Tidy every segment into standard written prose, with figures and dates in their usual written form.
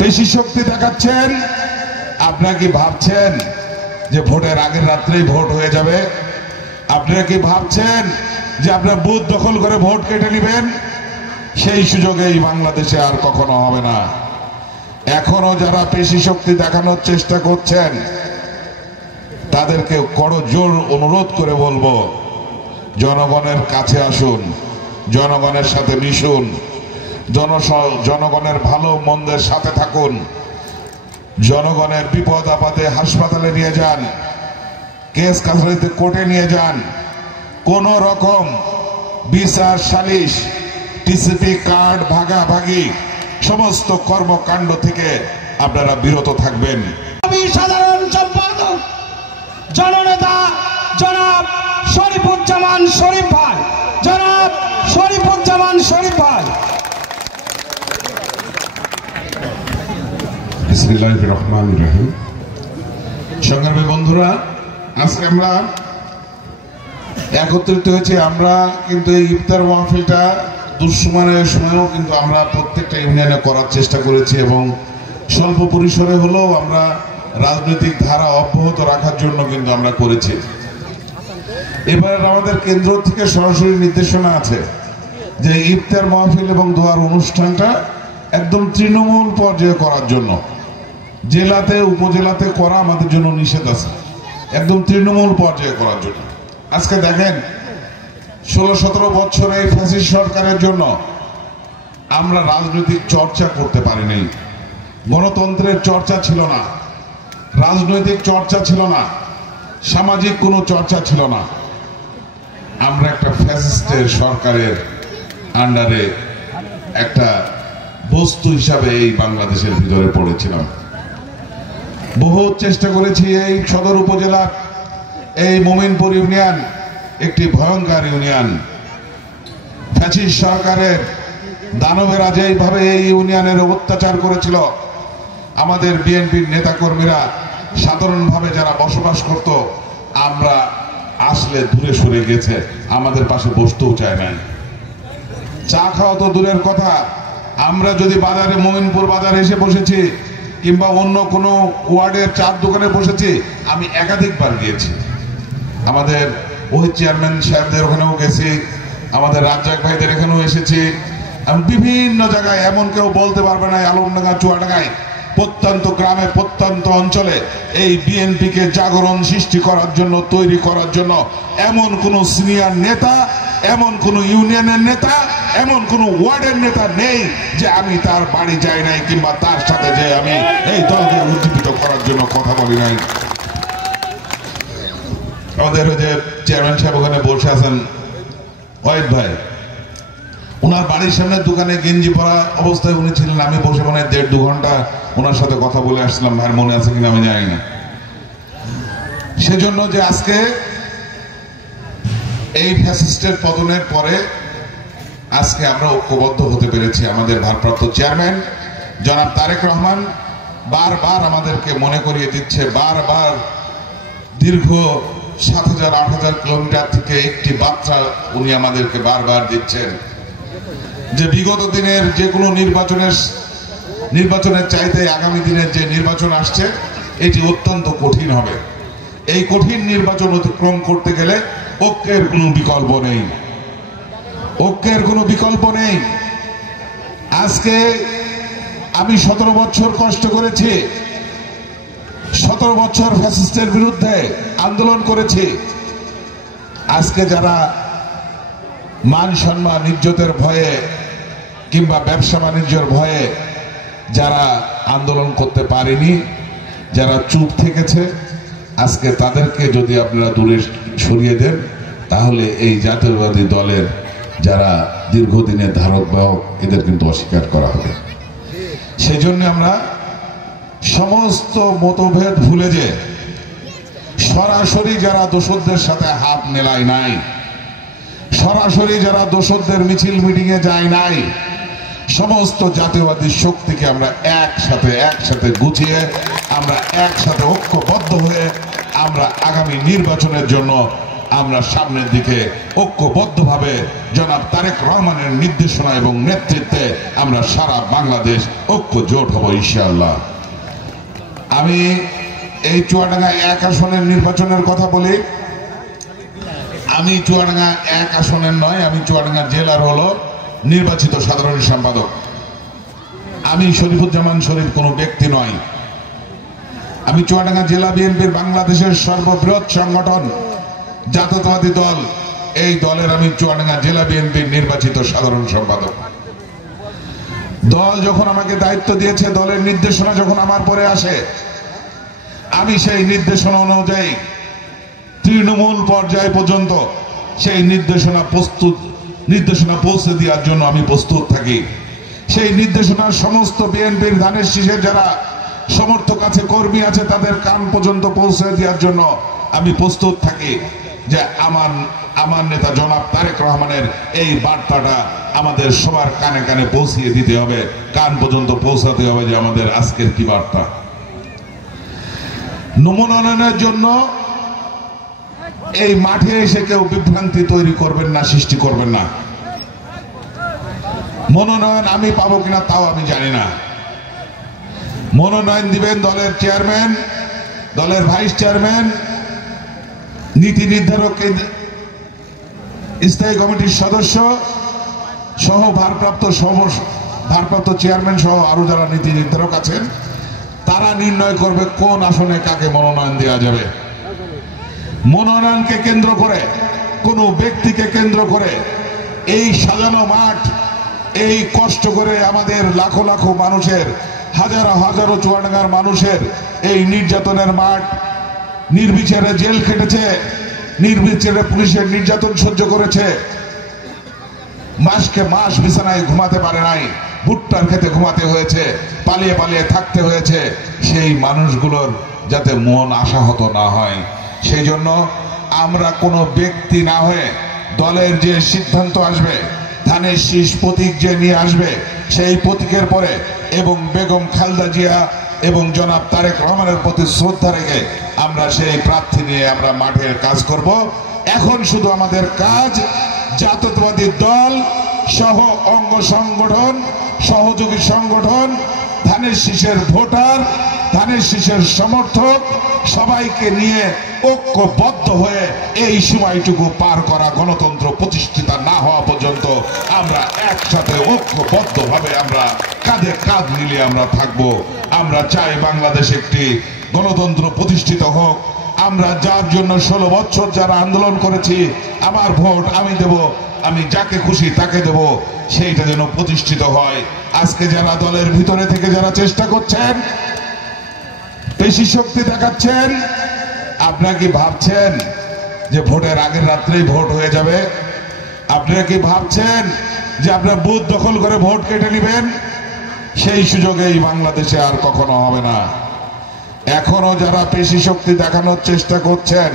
পেশি শক্তি দেখাচ্ছেন। আপনারা কি ভাবছেন যে ভোটের আগের রাত্রেই ভোট হয়ে যাবে? আপনারা কি ভাবছেন যে আপনারা বুথ দখল করে ভোট কেটে নেবেন? সেই সুযোগে এই বাংলাদেশে আর কখনো হবে না। এখনো যারা পেশি শক্তি দেখানোর চেষ্টা করছেন তাদেরকে করজোড় অনুরোধ করে বলবো, জনগণের কাছে আসুন, জনগণের সাথে মিশুন, জনগণের ভালো মন্দের সাথে থাকুন, জনগণের বিপদ আপদে হাসপাতালে নিয়ে যান, কেস কাছারিতে কোর্টে নিয়ে যান। কোন রকম বিচার সালিশ, টিসিপি কার্ড ভাগাভাগি সমস্ত কর্মকাণ্ড থেকে আপনারা বিরত থাকবেন। সাধারণ সম্পাদক জননেতা জনাব শরীফুজ্জামান শরীফ ভাই, জনাব শরীফুজ্জামান শরীফ ভাই। বিসমিল্লাহির রহমানির রহিম। সংগ্রামী বন্ধুরা, আজকে আমরা একত্রিত হয়েছি। আমরা কিন্তু এই ইফতার মাহফিলটা দুঃসময়ের সময়ও কিন্তু আমরা প্রত্যেকটা ইউনিয়নে করার চেষ্টা করেছি এবং স্বল্প পরিসরে হলেও আমরা রাজনৈতিক ধারা অব্যাহত রাখার জন্য কিন্তু আমরা করেছি। এবার আমাদের কেন্দ্র থেকে সরাসরি নির্দেশনা আছে যে ইফতার মাহফিল এবং দোয়ার অনুষ্ঠানটা একদম তৃণমূল পর্যায়ে করার জন্য, জেলাতে উপজেলাতে করা আমাদের জন্য নিষেধ আছে, একদম তৃণমূল পর্যায়ে করার জন্য। আজকে দেখেন 16-17 বছর এই ফ্যাসিস্ট সরকারের জন্য আমরা রাজনৈতিক চর্চা করতে পারিনি। গণতন্ত্রের চর্চা ছিল না, রাজনৈতিক চর্চা ছিল না, সামাজিক কোনো চর্চা ছিল না। আমরা একটা ফ্যাসিস্টের সরকারের আন্ডারে একটা বস্তু হিসাবে এই বাংলাদেশের ভিতরে পড়েছিলাম। বহু চেষ্টা করেছি। এই সদর উপজেলা, এই মোমিনপুর ইউনিয়ন একটি ভয়ঙ্কর ইউনিয়ন। ফ্যাসিস্ট সরকারের দানবেরা যেভাবে এই ইউনিয়নের অত্যাচার করেছিল, আমাদের বিএনপির নেতাকর্মীরা সাধারণভাবে যারা বসবাস করত, আমরা আসলে দূরে সরে গেছে, আমাদের পাশে বসতেও চায় নাই। চা খাওয়া তো দূরের কথা, আমরা যদি বাজারে, মোমিনপুর বাজারে এসে বসেছি কিংবা অন্য কোনো ওয়ার্ডের চার দোকানে বসেছি, আমি একাধিকবার গিয়েছি। আমাদের ওই চেয়ারম্যান সাহেবদের ওখানেও গেছি, আমাদের রাজ্জাক ভাইদের এখানেও এসেছি। বিভিন্ন জায়গায়, এমন কেউ বলতে পারবে না আলমডাঙ্গা, চুয়াডাঙ্গায়, প্রত্যন্ত গ্রামে, প্রত্যন্ত অঞ্চলে এই বিএনপিকে জাগরণ সৃষ্টি করার জন্য, তৈরি করার জন্য এমন কোন সিনিয়র নেতা, এমন কোন ইউনিয়নের নেতা, এমন কোন ওয়ার্ডের নেতা নেই যে আমি তার বাড়ি যাই নাই কিংবা তার সাথে যে আমি এই দলকে উজ্জীবিত করার জন্য কথা বলি নাই। আমাদের ওই যে চেয়ারম্যান সাহেব ওখানে বসে আছেন, ওয়াহিদ ভাই, ওনার বাড়ির সামনে দোকানে গেঞ্জি পরা অবস্থায় উনি ছিলেন। আমি বসে মনে 1.5-2 ঘন্টা ওনার সাথে কথা বলে আসছিলাম। ভাইয়ের মনে আছে কিনা আমি জানি না। সেজন্য যে আজকে এই ফ্যাসিস্টের পতনের পরে আজকে আমরা ঐক্যবদ্ধ হতে পেরেছি। আমাদের ভারপ্রাপ্ত চেয়ারম্যান জনাব তারেক রহমান বারবার আমাদেরকে মনে করিয়ে দিচ্ছে, বারবার দীর্ঘ 7,000-8,000 কিলোমিটার থেকে একটি বার্তা উনি আমাদেরকে বারবার দিচ্ছেন যে বিগত দিনের যে কোনো নির্বাচনের চাইতে আগামী দিনের যে নির্বাচন আসছে এটি অত্যন্ত কঠিন হবে। এই কঠিন নির্বাচন অতিক্রম করতে গেলে ঐক্যের কোনো বিকল্প নেই, ঐক্যের কোনো বিকল্প নেই। আজকে আমি 17 বছর কষ্ট করেছি, 17 বছর ফ্যাসিস্টের বিরুদ্ধে আন্দোলন করেছি। আজকে যারা মান সম্মান ইজ্জতের ভয়ে কিংবা ব্যবসা বাণিজ্যের ভয়ে যারা আন্দোলন করতে পারেনি, যারা চুপ থেকেছে, আজকে তাদেরকে যদি আপনারা দূরে সরিয়ে দেন তাহলে এই জাতীয়তাবাদী দলের যারা দীর্ঘদিনের ধারক বাহক এদের কিন্তু অস্বীকার করা হবে। সেই জন্য আমরা সমস্ত মতভেদ ভুলে যে সরাসরি যারা দোসরদের সাথে হাত মেলায় নাই, সরাসরি যারা দোসরদের মিছিল মিটিং এ যায় নাই, সমস্ত জাতীয়বাদী শক্তিকে আমরা একসাথে গুছিয়ে আমরা একসাথে ঐক্যবদ্ধ হয়ে আমরা আগামী নির্বাচনের জন্য আমরা সামনের দিকে ঐক্যবদ্ধভাবে জনাব তারেক রহমানের নির্দেশনা এবং নেতৃত্বে আমরা সারা বাংলাদেশ ঐক্য জোট হব ইনশাআল্লাহ। আমি এই চুয়াডাঙ্গা 1 আসনের নির্বাচনের কথা বলি। আমি চুয়াডাঙ্গা 1 আসনের নয়, আমি চুয়াডাঙ্গা জেলার হলো নির্বাচিত সাধারণ সম্পাদক। আমি শরীফুজ্জামান শরীফ কোনো ব্যক্তি নয়। আমি চুয়াডাঙ্গা জেলা বিএনপির বাংলাদেশের সর্ববৃহৎ সংগঠন জাতীয়তাবাদী দল, এই দলের আমি চুয়াডাঙ্গা জেলা বিএনপির নির্বাচিত সাধারণ সম্পাদক। দল যখন আমাকে দায়িত্ব দিয়েছে, দলের নির্দেশনা যখন আমার পরে আসে, আমি সেই নির্দেশনা অনুযায়ী তৃণমূল পর্যায় পর্যন্ত সেই নির্দেশনা পৌঁছে দেওয়ার জন্য আমি প্রস্তুত থাকি। সেই নির্দেশনার সমস্ত বিএনপির ধানের শীষের যারা সমর্থক আছে, কর্মী আছে, তাদের কান পর্যন্ত পৌঁছে দেওয়ার জন্য আমি প্রস্তুত থাকি যে আমার নেতা জনাব তারেক রহমানের এই বার্তাটা আমাদের সবার কানে কানে পৌঁছিয়ে দিতে হবে, কান পর্যন্ত পৌঁছাতে হবে যে আমাদের আজকের কি বার্তা। মনোনয়নের জন্য এই মাঠে এসে কেউ বিভ্রান্তি তৈরি করবেন না, সৃষ্টি করবেন না। মনোনয়ন আমি পাবো কিনা তাও আমি জানি না। মনোনয়ন দিবেন দলের চেয়ারম্যান, দলের ভাইস চেয়ারম্যান, নীতি নির্ধারক স্থায়ী কমিটির সদস্য সহ ভারপ্রাপ্ত চেয়ারম্যান সহ আরো যারা নীতি নির্ধারক আছেন, তারা নির্ণয় করবে কোন আসনে কাকে মনোনয়ন দেওয়া যাবে। মনোনয়নকে কেন্দ্র করে, কোন ব্যক্তিকে কেন্দ্র করে এই সাজানো মাঠ, এই কষ্ট করে আমাদের লাখো লাখো মানুষের, হাজারো হাজারো চুয়াডাঙ্গার মানুষের এই নির্যাতনের মাঠ, নির্বিচারে জেল খেটেছে, নির্বিচারে পুলিশের নির্যাতন সহ্য করেছে, মাসকে মাস বিছানায় ঘুমাতে পারে নাই, ভুট্টার খেতে ঘুমাতে হয়েছে, পালিয়ে পালিয়ে থাকতে হয়েছে। সেই মানুষগুলোর যাতে মন আশাহত না হয়, সেই জন্য আমরা কোনো ব্যক্তি না হয়ে দলের যে সিদ্ধান্ত আসবে, ধানের শীষ প্রতীক যে নিয়ে আসবে, সেই প্রতীকের পরে এবং বেগম খালেদা জিয়া এবং জনাব তারেক রহমানের প্রতি শ্রদ্ধা রেখে আমরা সেই প্রার্থী নিয়ে আমরা মাঠের কাজ করব। এখন শুধু আমাদের কাজ জাতীয়তাবাদী দল সহ অঙ্গ সংগঠন, সহযোগী সংগঠন, ধানের শীষের ভোটার, ধানের শীষের সমর্থক সবাইকে নিয়ে ঐক্যবদ্ধ হয়ে এই সময়টুকু পার করা, গণতন্ত্র প্রতিষ্ঠিত না হওয়া পর্যন্ত আমরা একসাথে ঐক্যবদ্ধভাবে আমরা কাঁধে কাঁধ মিলিয়ে আমরা থাকবো। আমরা চাই বাংলাদেশ একটি গণতন্ত্র প্রতিষ্ঠিত হোক। আমরা যার জন্য 16 বছর যারা আন্দোলন করেছি, আমার ভোট আমি দেব, আমি যাকে খুশি তাকে দেব, সেইটা যেন প্রতিষ্ঠিত হয়। আজকে যারা দলের ভিতরে থেকে যারা চেষ্টা করছেন, পেশি শক্তি দেখাচ্ছেন, আপনারা কি ভাবছেন যে ভোটের আগের রাত্রেই ভোট হয়ে যাবে? আপনারা কি ভাবছেন যে আপনারা বুথ দখল করে ভোট কেটে নেবেন? সেই সুযোগে এই বাংলাদেশে আর কখনো হবে না। এখনো যারা পেশি শক্তি দেখানোর চেষ্টা করছেন,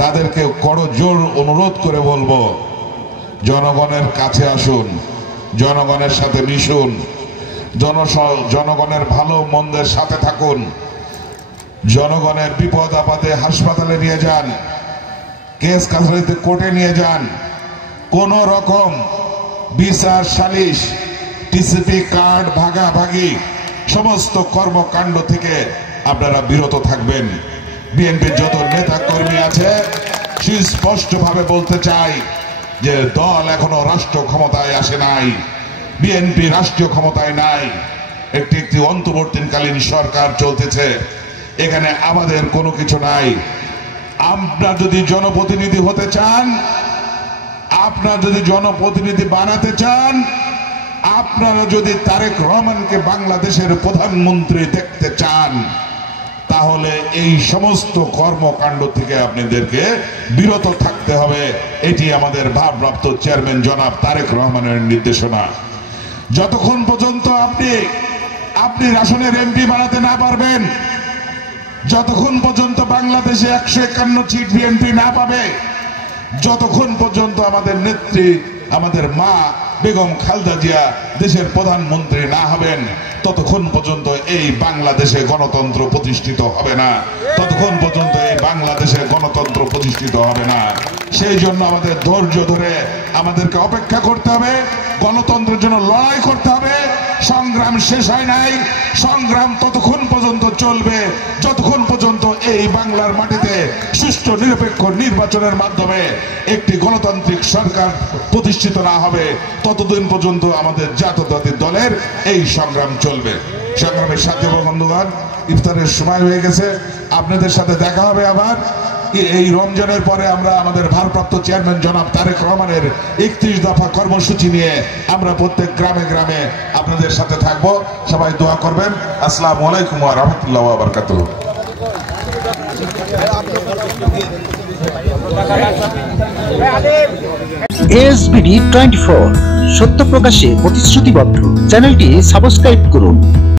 তাদেরকে করজোড় অনুরোধ করে বলবো, জনগণের কাছে আসুন, জনগণের সাথে মিশুন, জনগণের ভালো মন্দের সাথে থাকুন, জনগণের বিপদ আপদে হাসপাতালে নিয়ে যান, কেস কাছারিতে কোর্টে নিয়ে যান। কোন রকম বিচার সালিশ, টিসিপি কার্ড ভাগাভাগি সমস্ত কর্মকাণ্ড থেকে আপনারা বিরত থাকবেন। বিএনপির যত নেতা কর্মী আছে সুস্পষ্টভাবে বলতে চাই যে দল এখনো রাষ্ট্র ক্ষমতায় আসে নাই, বিএনপি রাষ্ট্রীয় ক্ষমতায় নাই, একটি অন্তর্বর্তীকালীন সরকার চলতেছে। এখানে আমাদের কোনো কিছু নাই। আপনারা যদি জনপ্রতিনিধি হতে চান, আপনারা যদি জনপ্রতিনিধি বানাতে চান, আপনারা যদি তারেক রহমানকে বাংলাদেশের প্রধানমন্ত্রী দেখতে চান, তাহলে এই সমস্ত কর্মকাণ্ড থেকে আপনাদেরকে বিরত থাকতে হবে। এটি আমাদের ভারপ্রাপ্ত চেয়ারম্যান জনাব তারেক রহমানের নির্দেশনা। যতক্ষণ পর্যন্ত আপনি আসনের এমপি বানাতে না পারবেন, যতক্ষণ পর্যন্ত বাংলাদেশে 151 সিট বিএনপি না পাবে, যতক্ষণ পর্যন্ত আমাদের নেত্রী, আমাদের মা বেগম খালেদা জিয়া দেশের প্রধানমন্ত্রী না হবেন ততক্ষণ পর্যন্ত এই বাংলাদেশে গণতন্ত্র প্রতিষ্ঠিত হবে না, ততক্ষণ পর্যন্ত এই বাংলাদেশে গণতন্ত্র প্রতিষ্ঠিত হবে না। সেই জন্য আমাদের ধৈর্য ধরে আমাদেরকে অপেক্ষা করতে হবে, গণতন্ত্রের জন্য লড়াই করতে হবে। সংগ্রাম শেষ হয় নাই, সংগ্রাম ততক্ষণ পর্যন্ত চলবে যতক্ষণ পর্যন্ত এই বাংলার মাটিতে সুষ্ঠু নিরপেক্ষ নির্বাচনের মাধ্যমে একটি গণতান্ত্রিক সরকার প্রতিষ্ঠিত না হবে ততদিন পর্যন্ত আমাদের জাতীয়তাবাদী দলের এই সংগ্রাম চলবে। সংগ্রামের সাথে বন্ধুগণ, ইফতারের সময় হয়ে গেছে, আপনাদের সাথে দেখা হবে আবার। এই রমজানের পরে আমরা আমাদের ভারপ্রাপ্ত চেয়ারম্যান জনাব তারেক রহমানের 31 দফা কর্মসূচি নিয়ে আমরা প্রত্যেক গ্রামে গ্রামে আপনাদের সাথে থাকবো। সবাই দোয়া করবেন। আসসালামু আলাইকুম ওয়া রাহমাতুল্লাহি ওয়া বারাকাতুহু। ASBD 24 সত্য প্রকাশে প্রতিশ্রুতিবদ্ধ। চ্যানেলটি সাবস্ক্রাইব করুন।